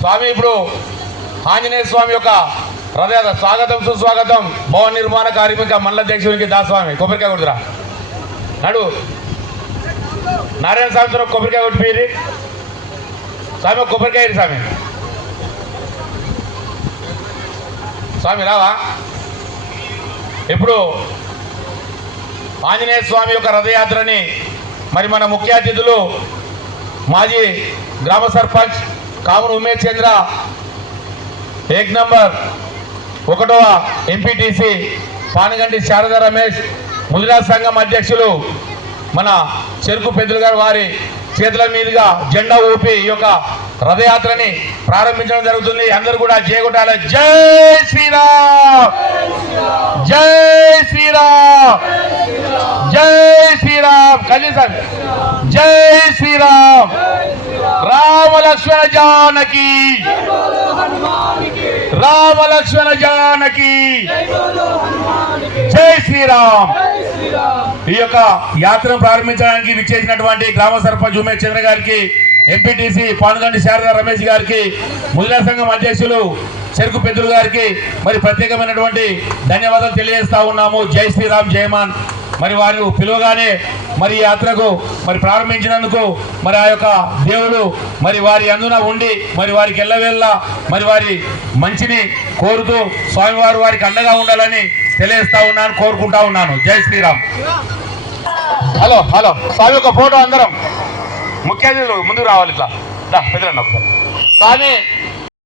స్వామి ఇప్పుడు ఆంజనేయ స్వామి యొక్క రథయాత్ర స్వాగతం సుస్వాగతం భవన నిర్మాణ కార్మిక మండల అధ్యక్షునికి దాస్వామి కొబ్బరికాయ కొడుతురా నడు నారాయణ స్వామితో కొబ్బరికాయ కొట్టిపోయి స్వామి కొబ్బరికాయ స్వామి స్వామి రావా ఇప్పుడు ఆంజనేయ స్వామి యొక్క రథయాత్రని మరి మన ముఖ్య అతిథులు మాజీ గ్రామ సర్పంచ్ కామన్ ఉమేష్ చంద్ర ఏక్ నంబర్ 1వ ఎంపీటీసీ పానగంటి శారదా రమేష్ ముదిరాజ్ సంఘం అధ్యక్షులు మన చెరుకు పెద్దలు గారు వారి చేతుల మీదుగా జెండా ఊపి ఈ యొక్క రథయాత్రని ప్రారంభించడం జరుగుతుంది. అందరూ కూడా జై కొట్టాలి. జై శ్రీరామ్, జై శ్రీరామ్, జై శ్రీరామ్. కనీసం జై శ్రీరామ్. రామ లక్ష్మణ జానకి, రామ లక్ష్మణ జానకి, జై శ్రీరామ్. ఈ యొక్క యాత్రను ప్రారంభించడానికి విచ్చేసినటువంటి గ్రామ సర్పంచ్ ఉమేష్ చంద్ర గారికి, ఎంపీటీసీ పానుగంటి శారదా రమేష్ గారికి, ముదిరా సంఘం అధ్యక్షులు చెరుకు పెద్దలు గారికి మరి ప్రత్యేకమైనటువంటి ధన్యవాదాలు తెలియజేస్తా ఉన్నాము. జై శ్రీరామ్, జయమాన్. మరి వారు పిలువగానే మరి యాత్రకు మరి ప్రారంభించినందుకు మరి ఆ యొక్క దేవుడు మరి వారి అందున ఉండి మరి వారికి ఎల్లవేళ్ళ మరి వారి మంచిని కోరుతూ స్వామివారు వారికి అండగా ఉండాలని తెలియజేస్తా ఉన్నాను, కోరుకుంటా ఉన్నాను. జై శ్రీరామ్. హలో హలో స్వామి యొక్క ఫోటో అందరం ముఖ్య అతిథులు ముందుకు రావాలి. ఇట్లా పెద్దలండి ఒకసారి. స్వామి